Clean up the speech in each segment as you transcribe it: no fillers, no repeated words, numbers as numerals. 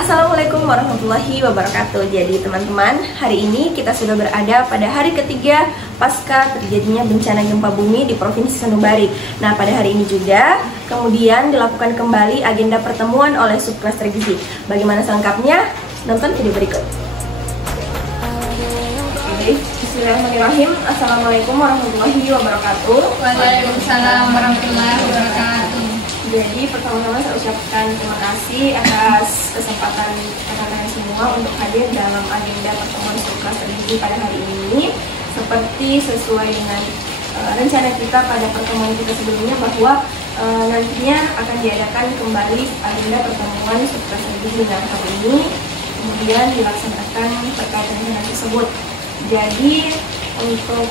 Assalamualaikum warahmatullahi wabarakatuh. Jadi teman-teman, hari ini kita sudah berada pada hari ketiga pasca terjadinya bencana gempa bumi di Provinsi Sanubari. Nah, pada hari ini juga kemudian dilakukan kembali agenda pertemuan oleh subklaster gizi. Bagaimana selengkapnya? Nonton video berikut. Oke, bismillahirrahmanirrahim. Assalamualaikum warahmatullahi wabarakatuh. Waalaikumsalam warahmatullahi wabarakatuh. Jadi pertama-tama saya ucapkan terima kasih atas kesempatan rekan-rekan semua untuk hadir dalam agenda pertemuan subklaster gizi pada hari ini. Seperti sesuai dengan rencana kita pada pertemuan kita sebelumnya, bahwa nantinya akan diadakan kembali agenda pertemuan subklaster gizi dalam hal ini, kemudian dilaksanakan terkait rencana tersebut. Jadi untuk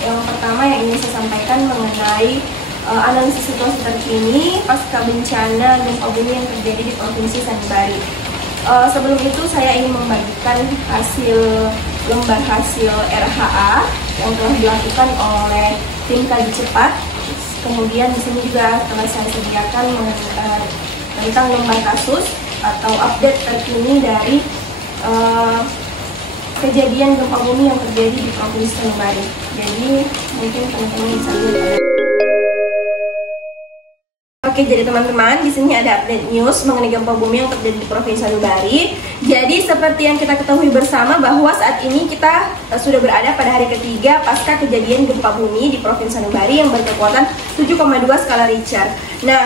yang pertama yang ingin saya sampaikan mengenai analisis situasi terkini pasca bencana gempa bumi yang terjadi di Provinsi Sanubari. Sebelum itu saya ingin membagikan lembar hasil RHA yang telah dilakukan oleh tim kaji cepat. Kemudian di sini juga telah saya sediakan tentang lembar kasus atau update terkini dari kejadian gempa bumi yang terjadi di Provinsi Sanubari. Jadi mungkin teman-teman bisa lihat. Oke, jadi teman-teman, di sini ada update news mengenai gempa bumi yang terjadi di Provinsi Sanubari. Jadi seperti yang kita ketahui bersama bahwa saat ini kita sudah berada pada hari ketiga pasca kejadian gempa bumi di Provinsi Sanubari yang berkekuatan 7,2 skala Richter. Nah,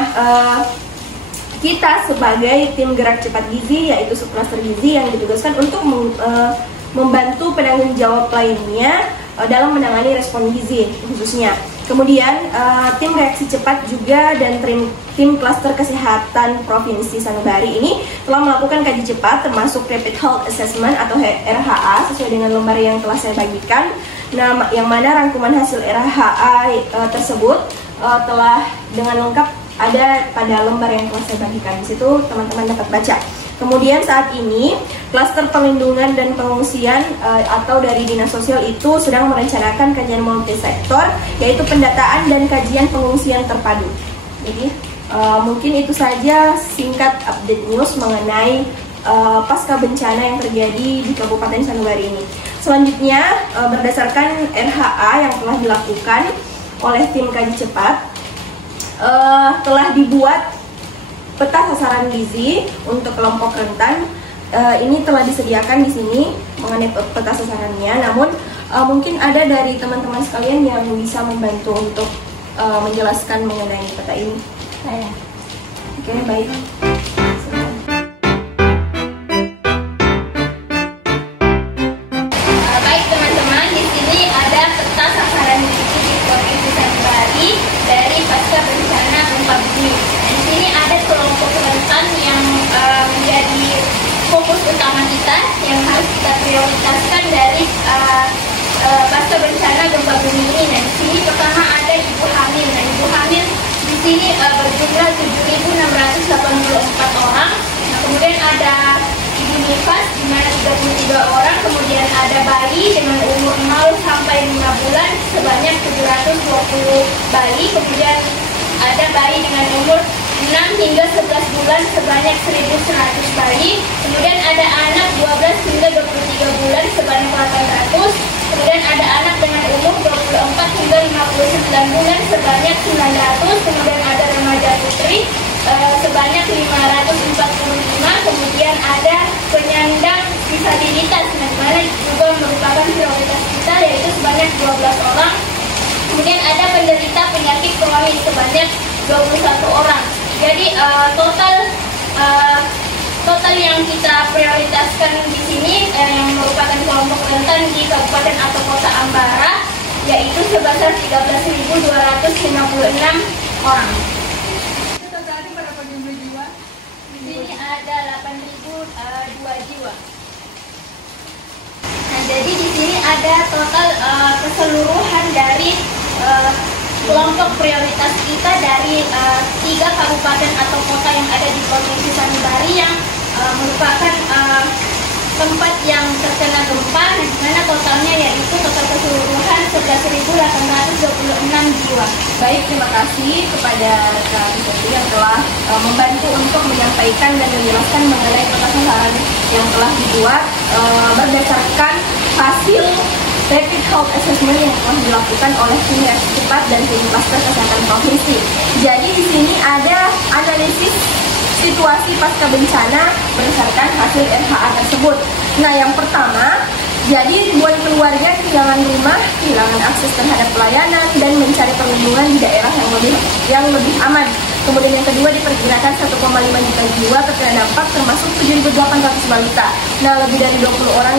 kita sebagai tim gerak cepat gizi, yaitu subklaster gizi yang ditugaskan untuk membantu penanggung jawab lainnya dalam menangani respon gizi khususnya. Kemudian tim reaksi cepat juga dan tim klaster kesehatan Provinsi Sanubari ini telah melakukan kaji cepat termasuk Rapid Health Assessment atau RHA sesuai dengan lembar yang telah saya bagikan. Nah, yang mana rangkuman hasil RHA tersebut telah dengan lengkap ada pada lembar yang telah saya bagikan. Di situ teman-teman dapat baca. Kemudian saat ini klaster perlindungan dan pengungsian atau dari Dinas Sosial itu sedang merencanakan kajian multisektor, yaitu pendataan dan kajian pengungsian terpadu. Jadi mungkin itu saja singkat update news mengenai pasca bencana yang terjadi di Kabupaten Sanubari ini. Selanjutnya berdasarkan RHA yang telah dilakukan oleh tim kaji cepat, telah dibuat peta sasaran gizi untuk kelompok rentan. Ini telah disediakan di sini mengenai peta sasarannya. Namun mungkin ada dari teman-teman sekalian yang bisa membantu untuk menjelaskan mengenai peta ini. Saya. Oke, baik. Baik teman-teman, di sini ada peta sasaran gizi di Provinsi Sanubari dari pasca bencana gempa bumi. Di sini ada kelompok rentan yang menjadi fokus utama kita yang harus kita prioritaskan dari pasca bencana gempa bumi ini. Nah, di sini pertama ada ibu hamil. Nah, ibu hamil di sini berjumlah 7.684 orang. Nah, kemudian ada ibu nifas di mana 33 orang. Kemudian ada bayi dengan umur 0 sampai 5 bulan sebanyak 720 bayi. Kemudian ada bayi dengan umur 6 hingga 11 bulan sebanyak 1.100 bayi. Kemudian ada anak 12 hingga 23 bulan sebanyak 800. Kemudian ada anak dengan umur 24 hingga 59 bulan sebanyak 900. Kemudian ada remaja putri sebanyak 545. Kemudian ada penyandang disabilitas, di mana juga merupakan prioritas kita, yaitu sebanyak 12 orang. Kemudian ada penderita penyakit kronis sebanyak 21 orang. Jadi total yang kita prioritaskan di sini yang merupakan kelompok rentan di Kabupaten atau Kota Ambarawa, yaitu sebesar 13.256 orang. Tadi berapa jumlah jiwa? Di sini ada 8.002 jiwa. Nah, jadi di sini ada total keseluruhan dari kelompok prioritas kita dari 3 kabupaten atau kota yang ada di Provinsi Sanubari yang merupakan tempat yang terkena gempa, di mana totalnya yaitu total keseluruhan 11.826 jiwa. Baik, terima kasih kepada rekan Ibu yang telah membantu untuk menyampaikan dan menjelaskan mengenai peta-sasaran yang telah dibuat berdasarkan hasil Rapid Health Assessment yang telah dilakukan oleh tim reaksi cepat dan tim klaster kesehatan provinsi. Jadi di sini ada analisis situasi pasca bencana berdasarkan hasil RHA tersebut. Nah, yang pertama, jadi ribuan keluarga kehilangan rumah, kehilangan akses terhadap pelayanan, dan mencari perlindungan di daerah yang lebih aman. Kemudian yang kedua, diperkirakan 1,5 juta jiwa terkena dampak, termasuk 7.800 balita. Nah, lebih dari 20 orang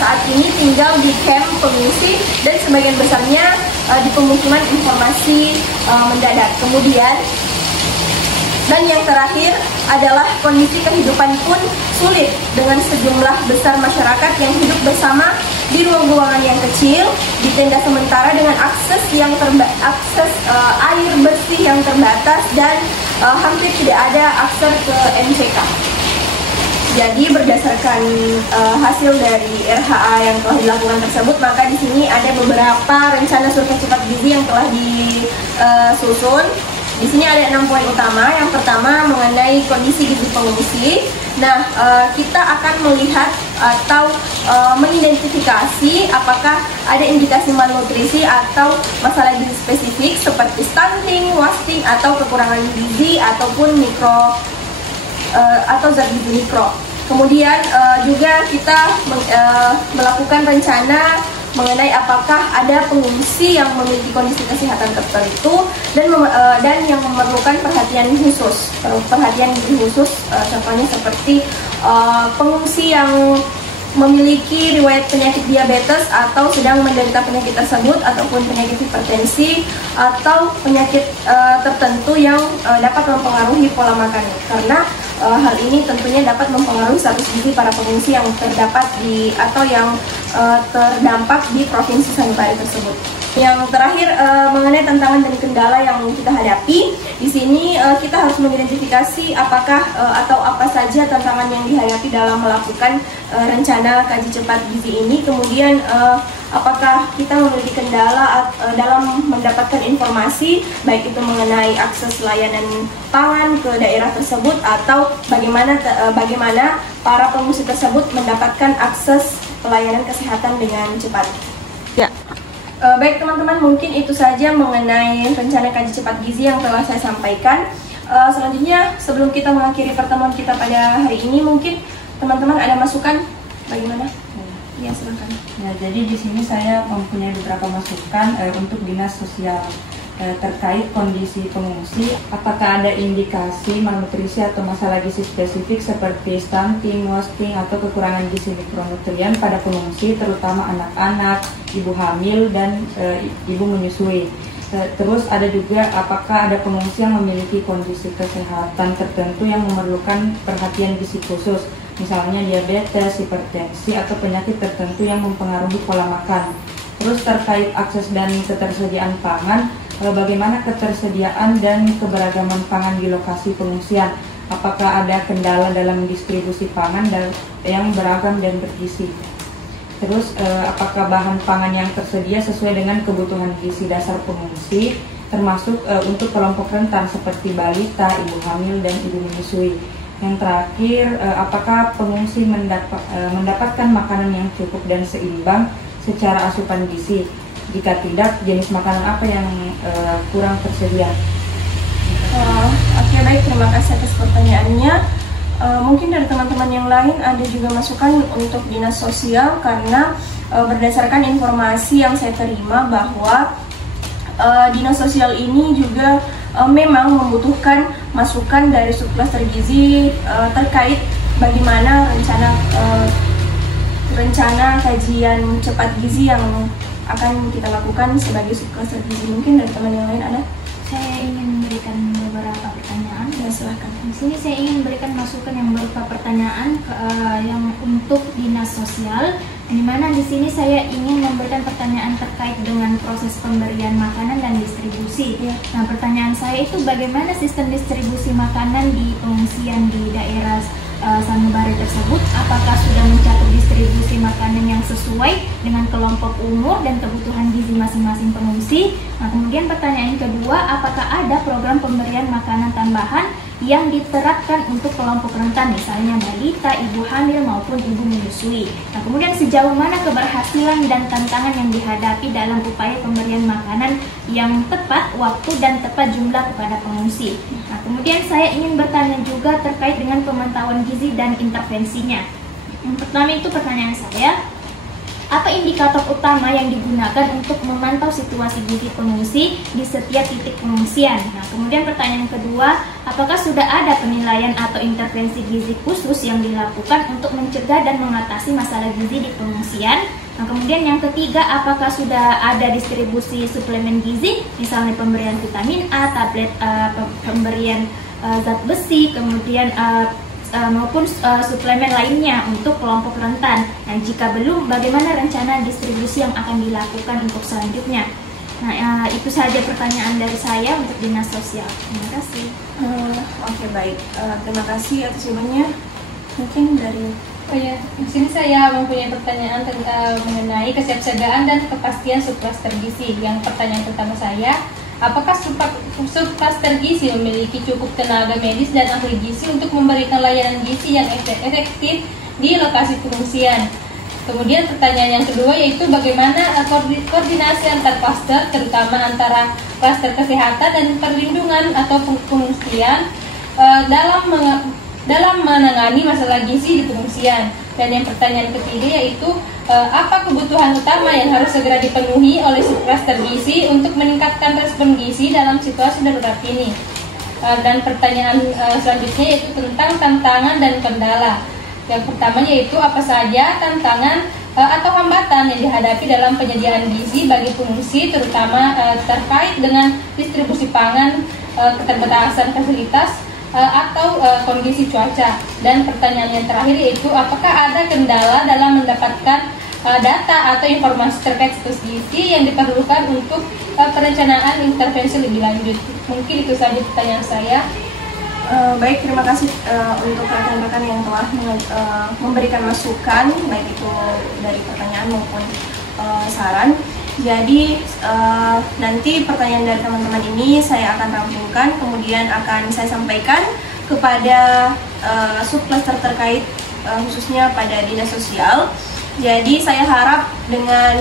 saat ini tinggal di camp pengungsi dan sebagian besarnya di pemukiman informasi mendadak. Kemudian dan yang terakhir adalah kondisi kehidupan pun sulit dengan sejumlah besar masyarakat yang hidup bersama di ruang-ruangan yang kecil, di tenda sementara dengan akses air bersih yang terbatas dan hampir tidak ada akses ke MCK. Jadi berdasarkan hasil dari RHA yang telah dilakukan tersebut, maka di sini ada beberapa rencana survei cepat gizi yang telah disusun. Di sini ada 6 poin utama. Yang pertama mengenai kondisi gizi pengungsi. Nah, kita akan melihat atau mengidentifikasi apakah ada indikasi malnutrisi atau masalah gizi spesifik seperti stunting, wasting, atau kekurangan gizi ataupun atau zat gizi mikro. Kemudian juga kita melakukan rencana mengenai apakah ada pengungsi yang memiliki kondisi kesehatan tertentu dan yang memerlukan perhatian khusus. Perhatian khusus contohnya seperti pengungsi yang memiliki riwayat penyakit diabetes atau sedang menderita penyakit tersebut ataupun penyakit hipertensi atau penyakit tertentu yang dapat mempengaruhi pola makan, karena hal ini tentunya dapat mempengaruhi status gizi para pengungsi yang terdampak di provinsi sanubari tersebut. Yang terakhir mengenai tantangan dan kendala yang kita hadapi, di sini kita harus mengidentifikasi apakah atau apa saja tantangan yang dihadapi dalam melakukan rencana kaji cepat gizi ini. Kemudian apakah kita memiliki kendala dalam mendapatkan informasi, baik itu mengenai akses layanan pangan ke daerah tersebut atau bagaimana para pengungsi tersebut mendapatkan akses pelayanan kesehatan dengan cepat. Ya. Baik teman-teman, mungkin itu saja mengenai rencana kaji cepat gizi yang telah saya sampaikan. Selanjutnya, sebelum kita mengakhiri pertemuan kita pada hari ini, mungkin teman-teman ada masukan bagaimana? Ya, silakan. Ya, jadi di sini saya mempunyai beberapa masukan untuk dinas sosial terkait kondisi pengungsi. Apakah ada indikasi malnutrisi atau masalah gizi spesifik seperti stunting, wasting, atau kekurangan gizi mikronutrien pada pengungsi, terutama anak-anak, ibu hamil, dan ibu menyusui. Terus ada juga apakah ada pengungsi yang memiliki kondisi kesehatan tertentu yang memerlukan perhatian gizi khusus, misalnya diabetes, hipertensi, atau penyakit tertentu yang mempengaruhi pola makan. Terus terkait akses dan ketersediaan pangan, bagaimana ketersediaan dan keberagaman pangan di lokasi pengungsian? Apakah ada kendala dalam distribusi pangan yang beragam dan bergizi? Terus apakah bahan pangan yang tersedia sesuai dengan kebutuhan gizi dasar pengungsi, termasuk untuk kelompok rentan seperti balita, ibu hamil, dan ibu menyusui? Yang terakhir, apakah pengungsi mendapatkan makanan yang cukup dan seimbang secara asupan gizi? Jika tidak, jenis makanan apa yang kurang tersedia? Oke, baik, terima kasih atas pertanyaannya. Mungkin dari teman-teman yang lain ada juga masukan untuk dinas sosial, karena berdasarkan informasi yang saya terima bahwa dinas sosial ini juga memang membutuhkan masukan dari subkluster gizi terkait bagaimana rencana kajian cepat gizi yang akan kita lakukan sebagai subkluster gizi. Mungkin dari teman yang lain ada? Saya ingin memberikan beberapa pertanyaan. Ya, silakan. Di sini saya ingin memberikan masukan yang berupa pertanyaan yang untuk dinas sosial, di mana di sini saya ingin memberikan pertanyaan terkait dengan proses pemberian makanan dan distribusi. Ya. Nah, pertanyaan saya itu bagaimana sistem distribusi makanan di pengungsian di daerah sanubari tersebut? Apakah sudah mencakup distribusi makanan yang sesuai dengan kelompok umur dan kebutuhan gizi masing-masing pengungsi? Nah, kemudian pertanyaan kedua, apakah ada program pemberian makanan tambahan yang diterapkan untuk kelompok rentan, misalnya balita, ibu hamil maupun ibu menyusui. Nah, kemudian sejauh mana keberhasilan dan tantangan yang dihadapi dalam upaya pemberian makanan yang tepat waktu dan tepat jumlah kepada pengungsi. Nah, kemudian saya ingin bertanya juga terkait dengan pemantauan gizi dan intervensinya. Yang pertama itu pertanyaan saya, apa indikator utama yang digunakan untuk memantau situasi gizi pengungsi di setiap titik pengungsian? Nah, kemudian pertanyaan kedua, apakah sudah ada penilaian atau intervensi gizi khusus yang dilakukan untuk mencegah dan mengatasi masalah gizi di pengungsian? Nah, kemudian yang ketiga, apakah sudah ada distribusi suplemen gizi, misalnya pemberian vitamin A, tablet, pemberian zat besi, kemudian maupun suplemen lainnya untuk kelompok rentan. Nah, jika belum, bagaimana rencana distribusi yang akan dilakukan untuk selanjutnya? Nah, itu saja pertanyaan dari saya untuk Dinas Sosial. Terima kasih. Oke, baik. Terima kasih atas jawabannya. Mungkin dari di sini saya mempunyai pertanyaan mengenai kesiapsiagaan dan kepastian subklaster gizi. Yang pertanyaan pertama saya, apakah subklaster gizi memiliki cukup tenaga medis dan ahli gizi untuk memberikan layanan gizi yang efektif di lokasi pengungsian? Kemudian pertanyaan yang kedua yaitu bagaimana koordinasi antar klaster, terutama antara klaster kesehatan dan perlindungan atau pengungsian dalam menangani masalah gizi di pengungsian. Dan yang pertanyaan ketiga yaitu apa kebutuhan utama yang harus segera dipenuhi oleh subklaster gizi untuk meningkatkan respon gizi dalam situasi darurat ini. Dan pertanyaan selanjutnya yaitu tentang tantangan dan kendala. Yang pertama yaitu apa saja tantangan atau hambatan yang dihadapi dalam penyediaan gizi bagi pengungsi, terutama terkait dengan distribusi pangan, keterbatasan fasilitas, atau kondisi cuaca. Dan pertanyaan yang terakhir yaitu apakah ada kendala dalam mendapatkan data atau informasi terkait status gizi yang diperlukan untuk perencanaan intervensi lebih lanjut. Mungkin itu saja pertanyaan saya. Baik, terima kasih untuk rekan-rekan yang telah memberikan masukan, baik itu dari pertanyaan maupun saran. Jadi nanti pertanyaan dari teman-teman ini saya akan rampungkan, kemudian akan saya sampaikan kepada subklaster terkait, khususnya pada Dinas Sosial. Jadi saya harap dengan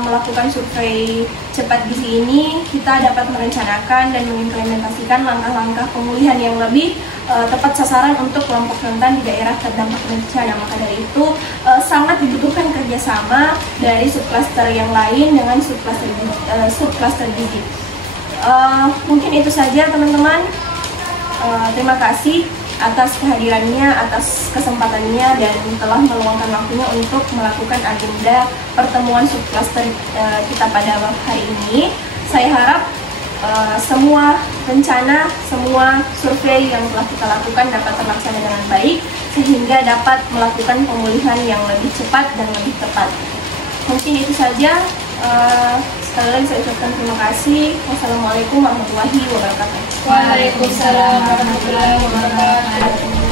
melakukan survei cepat gizi ini, kita dapat merencanakan dan mengimplementasikan langkah-langkah pemulihan yang lebih tepat sasaran untuk kelompok rentan di daerah terdampak bencana. Maka dari itu sangat dibutuhkan kerjasama dari subklaster yang lain dengan subklaster gizi. Mungkin itu saja teman-teman. Terima kasih atas kehadirannya, atas kesempatannya, dan telah meluangkan waktunya untuk melakukan agenda pertemuan subklaster kita pada hari ini. Saya harap semua rencana, semua survei yang telah kita lakukan dapat terlaksana dengan baik, sehingga dapat melakukan pemulihan yang lebih cepat dan lebih tepat. Mungkin itu saja. Sekali lagi saya ucapkan terima kasih. Wassalamualaikum warahmatullahi wabarakatuh. Waalaikumsalam warahmatullahi wabarakatuh.